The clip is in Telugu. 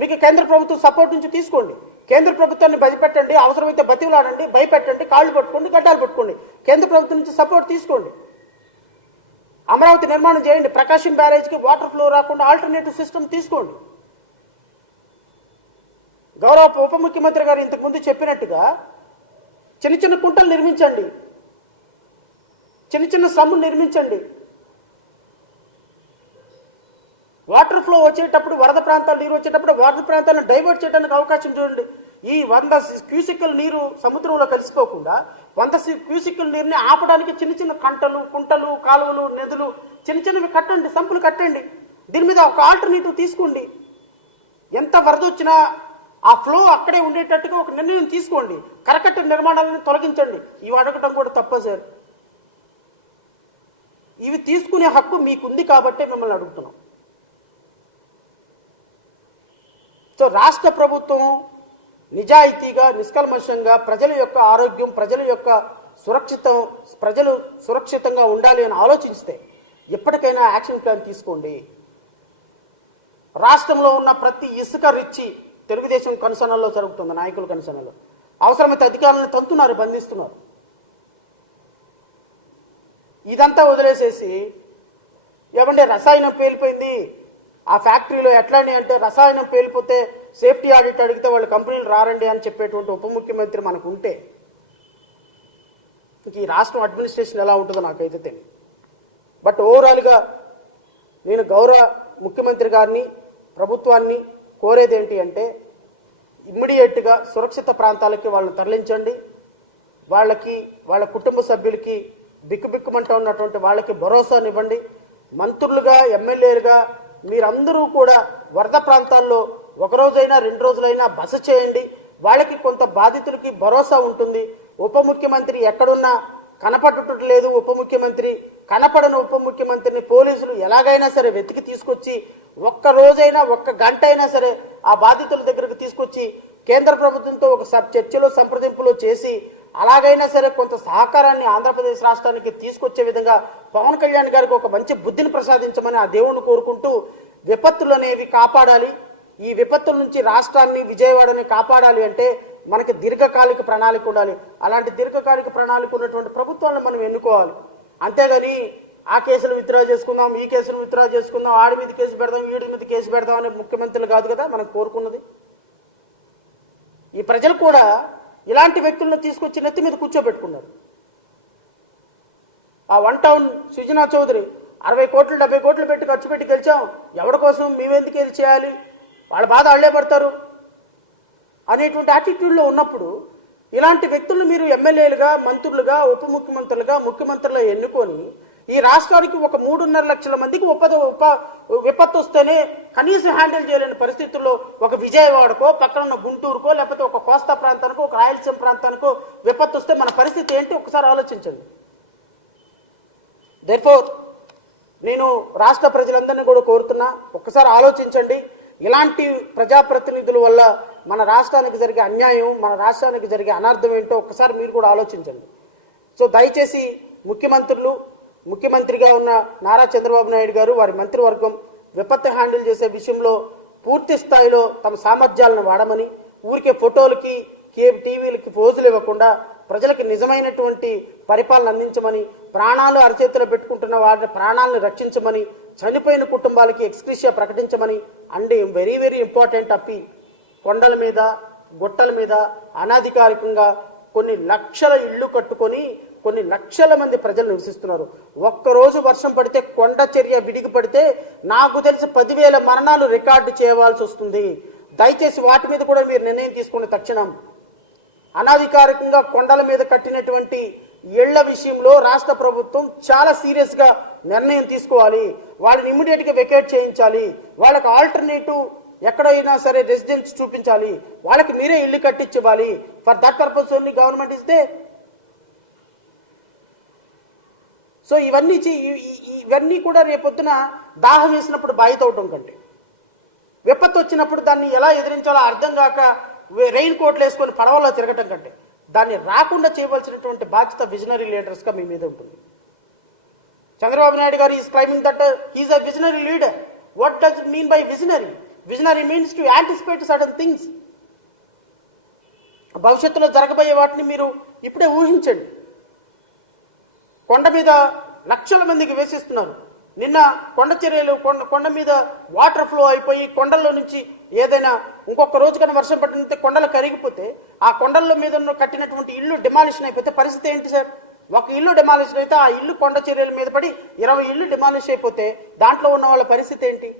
మీకు కేంద్ర ప్రభుత్వం సపోర్ట్ నుంచి తీసుకోండి. కేంద్ర ప్రభుత్వాన్ని భయపెట్టండి అవసరమైతే బతివులాడండి భయపెట్టండి కాళ్ళు పట్టుకోండి గడ్డాలు పట్టుకోండి. కేంద్ర ప్రభుత్వం నుంచి సపోర్ట్ తీసుకోండి. అమరావతి నిర్మాణం చేయండి ప్రకాశం బ్యారేజ్కి వాటర్ ఫ్లో రాకుండా ఆల్టర్నేటివ్ సిస్టమ్ తీసుకోండి. గౌరవ ఉప ముఖ్యమంత్రి గారు ఇంతకుముందు చెప్పినట్టుగా చిన్న చిన్న కుంటలు నిర్మించండి. చిన్న చిన్న సమ్ము నిర్మించండి. వాటర్ ఫ్లో వచ్చేటప్పుడు వరద ప్రాంతాలు నీరు వచ్చేటప్పుడు వరద ప్రాంతాలను డైవర్ట్ చేయడానికి అవకాశం చూడండి. ఈ వంద క్యూసికల్ నీరు సముద్రంలో కలిసిపోకుండా వంద క్యూసికల్ నీరుని ఆపడానికి చిన్న చిన్న కంటలు కుంటలు కాలువలు నదులు చిన్న చిన్నవి కట్టండి సంపులు కట్టండి. దీని మీద ఒక ఆల్టర్నేటివ్ తీసుకోండి. ఎంత వరద వచ్చినా ఆ ఫ్లో అక్కడే ఉండేటట్టుగా ఒక నిర్ణయం తీసుకోండి. కరకట్ట నిర్మాణాలను తొలగించండి. ఇవి అడగటం కూడా తప్ప సార్. ఇవి తీసుకునే హక్కు మీకుంది కాబట్టే మిమ్మల్ని అడుగుతున్నాం. సో రాష్ట్ర ప్రభుత్వం నిజాయితీగా నిష్కల్మషంగా ప్రజల యొక్క ఆరోగ్యం ప్రజల యొక్క సురక్షితం ప్రజలు సురక్షితంగా ఉండాలి అని ఆలోచిస్తే ఎప్పటికైనా యాక్షన్ ప్లాన్ తీసుకోండి. రాష్ట్రంలో ఉన్న ప్రతి ఇసుక రిచ్చి తెలుగుదేశం కనుసనల్లో జరుగుతుంది నాయకుల కనుసనలో అవసరమైతే అధికారులను తంతున్నారు బంధిస్తున్నారు. ఇదంతా వదిలేసేసి ఏమంటే రసాయనం పేలిపోయింది. ఆ ఫ్యాక్టరీలో ఎట్లాంటి అంటే రసాయనం పేలిపోతే సేఫ్టీ ఆడిట్ అడిగితే వాళ్ళు కంపెనీలు రారండి అని చెప్పేటువంటి ఉప ముఖ్యమంత్రి మనకు ఉంటే ఇంక ఈ రాష్ట్రం అడ్మినిస్ట్రేషన్ ఎలా ఉంటుందో నాకైతే తెలియదు బట్ ఓవరాల్గా నేను గౌరవ ముఖ్యమంత్రి గారిని ప్రభుత్వాన్ని కోరేది ఏంటి అంటే ఇమ్మీడియట్గా సురక్షిత ప్రాంతాలకి వాళ్ళని తరలించండి. వాళ్ళకి వాళ్ళ కుటుంబ సభ్యులకి బిక్కుబిక్కుమంటా ఉన్నటువంటి వాళ్ళకి భరోసానివ్వండి. మంత్రులుగా ఎమ్మెల్యేలుగా మీరందరూ కూడా వరద ప్రాంతాల్లో ఒకరోజైనా రెండు రోజులైనా బస చేయండి. వాళ్ళకి కొంత బాధితులకి భరోసా ఉంటుంది. ఉప ముఖ్యమంత్రి ఎక్కడున్నా కనపడటం లేదు. ఉప ముఖ్యమంత్రి కనపడని ఉప ముఖ్యమంత్రిని పోలీసులు ఎలాగైనా సరే వెతికి తీసుకొచ్చి ఒక్క రోజైనా ఒక్క గంట అయినా సరే ఆ బాధితుల దగ్గరకు తీసుకొచ్చి కేంద్ర ప్రభుత్వంతో ఒక సబ్ చర్చలో సంప్రదింపులు చేసి అలాగైనా సరే కొంత సహకారాన్ని ఆంధ్రప్రదేశ్ రాష్ట్రానికి తీసుకొచ్చే విధంగా పవన్ కళ్యాణ్ గారికి ఒక మంచి బుద్ధిని ప్రసాదించమని ఆ దేవుణ్ణి కోరుకుంటూ విపత్తులు అనేవి కాపాడాలి. ఈ విపత్తుల నుంచి రాష్ట్రాన్ని విజయవాడని కాపాడాలి అంటే మనకి దీర్ఘకాలిక ప్రణాళిక ఉండాలి. అలాంటి దీర్ఘకాలిక ప్రణాళిక ఉన్నటువంటి ప్రభుత్వాలను మనం ఎన్నుకోవాలి. అంతేగాని ఆ కేసులు విత్డ్రా చేసుకుందాం ఈ కేసులు విత్డ్రా చేసుకుందాం ఆడి మీద కేసు పెడదాం వీడి మీద కేసు పెడదాం అనే ముఖ్యమంత్రులు కాదు కదా మనం కోరుకున్నది. ఈ ప్రజలు కూడా ఇలాంటి వ్యక్తులను తీసుకొచ్చి నెత్తి మీద కూర్చోబెట్టుకున్నారు. ఆ వన్ టౌన్ సుజనా చౌదరి అరవై కోట్లు డెబ్బై కోట్లు పెట్టి ఖర్చు పెట్టి గెలిచాం. ఎవరి కోసం మేమెందుకు ఇది చేయాలి? వాళ్ళ బాధ వాళ్ళే పడతారు అనేటువంటి యాటిట్యూడ్లో ఉన్నప్పుడు ఇలాంటి వ్యక్తులను మీరు ఎమ్మెల్యేలుగా మంత్రులుగా ఉప ముఖ్యమంత్రులుగా ముఖ్యమంత్రులుగా ఎన్నుకొని ఈ రాష్ట్రానికి ఒక మూడున్నర లక్షల మందికి ఉపద ఉప విపత్తు వస్తేనే కనీసం హ్యాండిల్ చేయలేని పరిస్థితుల్లో ఒక విజయవాడకో పక్కన ఉన్న గుంటూరుకో లేకపోతే ఒక కోస్తా ప్రాంతానికో ఒక రాయలసీమ ప్రాంతానికో విపత్తు వస్తే మన పరిస్థితి ఏంటి? ఒకసారి ఆలోచించండి. దెర్ఫోర్ నేను రాష్ట్ర ప్రజలందరినీ కూడా కోరుతున్నా ఒక్కసారి ఆలోచించండి. ఇలాంటి ప్రజాప్రతినిధుల వల్ల మన రాష్ట్రానికి జరిగే అన్యాయం మన రాష్ట్రానికి జరిగే అనర్థం ఏంటో ఒక్కసారి మీరు కూడా ఆలోచించండి. సో దయచేసి ముఖ్యమంత్రులు ముఖ్యమంత్రిగా ఉన్న నారా చంద్రబాబు నాయుడు గారు వారి మంత్రివర్గం విపత్తు హ్యాండిల్ చేసే విషయంలో పూర్తి స్థాయిలో తమ సామర్థ్యాలను వాడమని ఊరికే ఫోటోలకి కే టీవీలకి ఫోజులు ఇవ్వకుండా ప్రజలకు నిజమైనటువంటి పరిపాలన అందించమని ప్రాణాలు అరచేతిలో పెట్టుకుంటున్న వారి ప్రాణాలను రక్షించమని చనిపోయిన కుటుంబాలకి ఎక్స్క్రిషియా ప్రకటించమని అండి. వెరీ వెరీ ఇంపార్టెంట్ అప్పి. కొండల మీద గుట్టల మీద అనాధికారికంగా కొన్ని లక్షల ఇళ్ళు కట్టుకొని కొన్ని లక్షల మంది ప్రజలు నివసిస్తున్నారు. ఒక్కరోజు వర్షం పడితే కొండ చర్య విడిగి పడితే నాకు తెలిసి పదివేల మరణాలు రికార్డు చేయవలసి వస్తుంది. దయచేసి వాటి మీద కూడా మీరు నిర్ణయం తీసుకునే తక్షణం. అనాధికారికంగా కొండల మీద కట్టినటువంటి ఇళ్ళ విషయంలో రాష్ట్ర ప్రభుత్వం చాలా సీరియస్గా నిర్ణయం తీసుకోవాలి. వాళ్ళని ఇమ్మీడియట్గా వెకేట్ చేయించాలి. వాళ్ళకి ఆల్టర్నేటివ్ ఎక్కడైనా సరే రెసిడెన్స్ చూపించాలి. వాళ్ళకి మీరే ఇల్లు కట్టించివ్వాలి for that purpose only government ఇస్తే సో ఇవన్నీ ఇవన్నీ కూడా రేపొద్దున దాహం వేసినప్పుడు బాధిత అవటం కంటే. విపత్తు వచ్చినప్పుడు దాన్ని ఎలా ఎదిరించాలో అర్థం కాక రెయిన్ కోట్లు వేసుకొని పడవలో తిరగటం కంటే. దాన్ని రాకుండా చేయవలసినటువంటి బాధ్యత విజనరీ లీడర్స్గా మీ మీద ఉంటుంది. Chandrababu Naidu garu is claiming that is a visionary leader what does it mean by visionary visionary means to anticipate sudden things భవిష్యత్తులో జరగబోయే వాటిని మీరు ఇప్పుడే ఊహించండి. కొండ మీద లక్షల మందికి వేసిస్తున్నారు. నిన్న కొండ చర్యలు కొండ కొండ మీద వాటర్ ఫ్లో అయిపోయి కొండల్లో నుంచి ఏదైనా ఇంకొక రోజు కన్నా వర్షం పట్టినంతే కొండలు కరిగిపోతే ఆ కొండల మీద ఉన్న కట్టినటువంటి ఇల్లు డిమాలిషన్ అయిపోతే పరిస్థితి ఏంటి సార్? ఒక ఇల్లు డిమాలిషన్ అయితే ఆ ఇల్లు కొండ చర్యల మీద పడి ఇరవై ఇల్లు డిమాలిష్ అయిపోతే దాంట్లో ఉన్న వాళ్ళ పరిస్థితి ఏంటి?